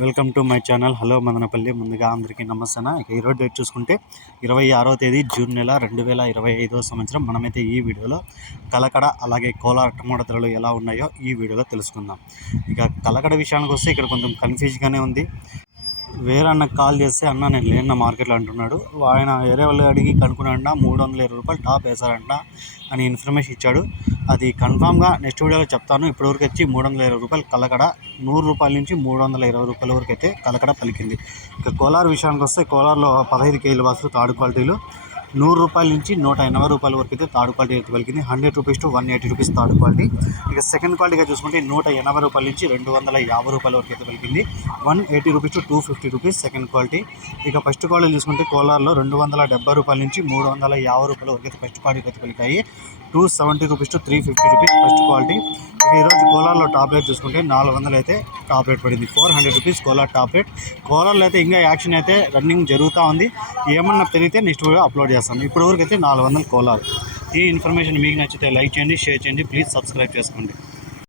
Welcome to my channel. Hello Madanapalle. ముందుగా అందరికీ నమస్తే ఇక ఈరోజు డేట్ చూసుకుంటే ఇరవై ఆరో తేదీ జూన్ నెల రెండు వేల ఇరవై ఐదో సంవత్సరం. మనమైతే ఈ వీడియోలో కలకడ అలాగే కోలార్ టమోటా ధరలు ఎలా ఉన్నాయో ఈ వీడియోలో తెలుసుకుందాం. ఇక కలకడ విషయానికి వస్తే ఇక్కడ కొంచెం కన్ఫ్యూజ్గానే ఉంది. వేరే అన్న కాల్ చేస్తే అన్న నేను లేన్న మార్కెట్లో అంటున్నాడు. ఆయన వేరే వాళ్ళు అడిగి కనుక్కున్నాడంట మూడు వందల ఇరవై రూపాయలు టాప్ వేశారంట అని ఇన్ఫర్మేషన్ ఇచ్చాడు. అది కన్ఫామ్గా నెక్స్ట్ వీడియోలో చెప్తాను. ఇప్పటివరకు వచ్చి మూడు వందల ఇరవై రూపాయలు కలకడ నూరు రూపాయల నుంచి మూడు వందల ఇరవై రూపాయల వరకు అయితే కలకడ పలికింది. ఇక కోలార్ విషయానికి వస్తే కోలార్లో పదహైదు కేజీల బస్సులు థర్డ్ క్వాలిటీలు. నూరు రూపాయల నుంచి నూట ఎనభై రూపాయల వరకు అయితే థర్డ్ క్వాలిటీ అయితే పలికింది hundred rupees to one eighty rupees third quality. ఇక సెకండ్ క్వాలిటీగా చూసుకుంటే నూట ఎనభై రూపాయల నుంచి రెండు వందల యాభై రూపాయల వరకు అయితే పలికింది one eighty rupees to two fifty rupees second quality. ఇక ఫస్ట్ క్వాలిటీ చూసుకుంటే కోలార్లో రెండు వందల డెబ్బై రూపాయల నుంచి మూడు వందల యాభై రూపాయల వరకు అయితే ఫస్ట్ క్వాలిటీ అయితే పలికాయి two seventy rupees to three fifty rupees first quality. ఇక ఈరోజు కోలార్లో టాప్ రేట్ చూసుకుంటే నాలుగు వందలు అయితే టాప్ రేట్ పడింది. Four hundred rupees Kolar top rate. కోలార్లో అయితే ఇంకా యాక్షన్ అయితే రన్నింగ్ జరుగుతూ ఉంది. ఏమన్నా తెలియతే నెక్స్ట్ వీడియో అప్లోడ్ చేస్తాను చేస్తాను. ఇప్పటివరకు అయితే నాలుగు వందల కోలార్. ఈ ఇన్ఫర్మేషన్ మీకు నచ్చితే లైక్ చేయండి షేర్ చేయండి. ప్లీజ్ సబ్స్క్రైబ్ చేసుకోండి.